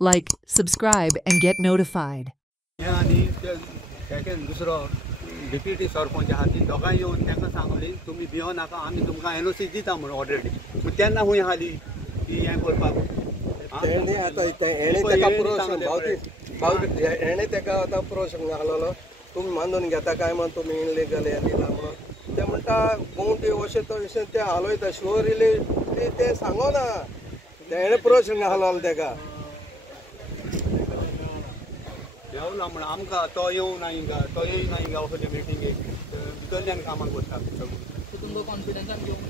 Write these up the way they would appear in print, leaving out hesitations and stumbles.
Like, subscribe, and get notified. दुसरो deputy sarpanch आहा ती दोगांय येवन तांकां सांगली तुमी भियो नाका आमी तुमकां एनओसी दिता म्हणून ऑलरेडी पूण तेन्ना खूंय हाली ती हें करपाक तेणी आतां हेणें ताका प्रोशन हेणें ताका आतां प्रोशन घाललो तुमी मानून घेता काय म्हण तुमी इनलिगल हें दिला म्हणून ते म्हणटा कोण अशें तो विशय ते हालयता शुअरली ते सांगोना हेणें प्रोशन घाललो ताका देवला म्हण आमकां तो येवं ना हिंगा तो येयना हिंगा असले मिटिंगेक भितरल्यान कामां करता तुमकां कॉन्फिडन्सान घेवंक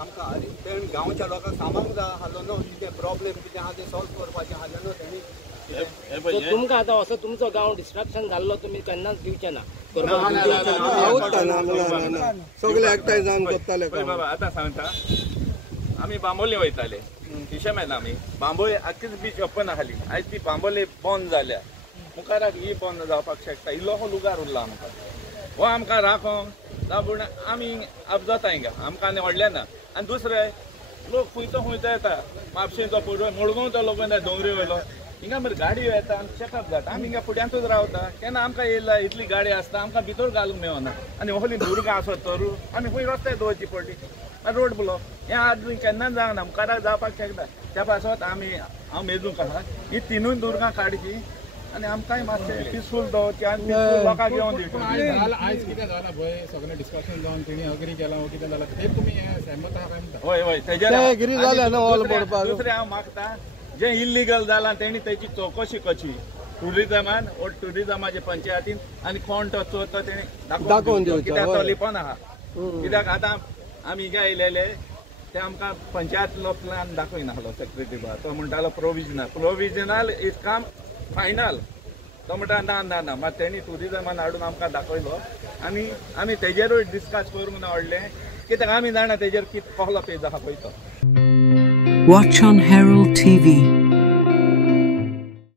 आमकां तेणें गांवच्या लोकांक सांगूंक जाय हालो न्हू कितें प्रॉब्लेम कितें आहा तें सॉल्व करपाचें हालें न्हू तेणी तुमकां आतां असो तुमचो गांव डिस्ट्रक्शन जाल्लो तुमी केन्नाच दिवचे ना सगळे एकठांय जावन करताले बाबा आतां सांगता आमी बांबोली वयताले फिशरमॅन आमी बांबोळी आख्खीच बीच ओपन आसली आयज ती बांबोली बंद जाल्या मुखाराक ही बंद जावपाक शकता इल्लोसो लुगार उरला आमकां हो आमकां राखोंक पूण आमी जाता हिंगा आमकां आनी व्हडलें ना आनी दुसरें लोक खंयचो येता म्हापशेंचो पळय मडगांवचो लोक येता दोंगरी वयलो हिंगा मरे गाडी येता आनी चॅकअप जाता आमी हिंगा फुड्यांतूच रावता केन्ना आमकां येयला इतली गाडी आसता आमकां भितर घालूंक मेळना आनी व्हडली भुरगां आसत तरू आमी खंय रस्त्यार दवरची पडली रोड ब्लॉक हें आज केन्नाच जावना मुखाराक जावपाक शकता त्या पासत हांव मेजूंक आहा ही तिनूय दुर्गां काडची आनी आमकांय मातशें पिसफूल दवरची आनी पिसफूल लोकांक येवन दिवची आयज कितें जालां पळय सगळें डिस्कशन जावन तेणी अग्री केलां वो कितें जालां तें तुमी सहमत आहा काय म्हणटा हय तेजेर दुसरें हांव मागता जें इल्लिगल जालां तेणी तेची चवकशी कशी टुरिजमान वो टुरिजमाचे पंचायतीन आनी कोण तो चोर तो तेणी दाखोवन दिवचो कित्याक तो लिपोन आहा कित्याक आतां आमी हिंगा येयलेले ते आमकां पंचायत लोकांक दाखयनासलो सेक्रेटरी तो म्हणटालो प्रोविजनल इज कम फायनल तो म्हणटा ना मात तेणी टुरिजमान हाडून आमकां दाखयलो आनी आमी तेजेरूय डिस्कस करूंक ना व्हडलें कित्याक आमी जाणा तेजेर कितें कसलो पेज आहा पळय तो. Watch on Herald TV.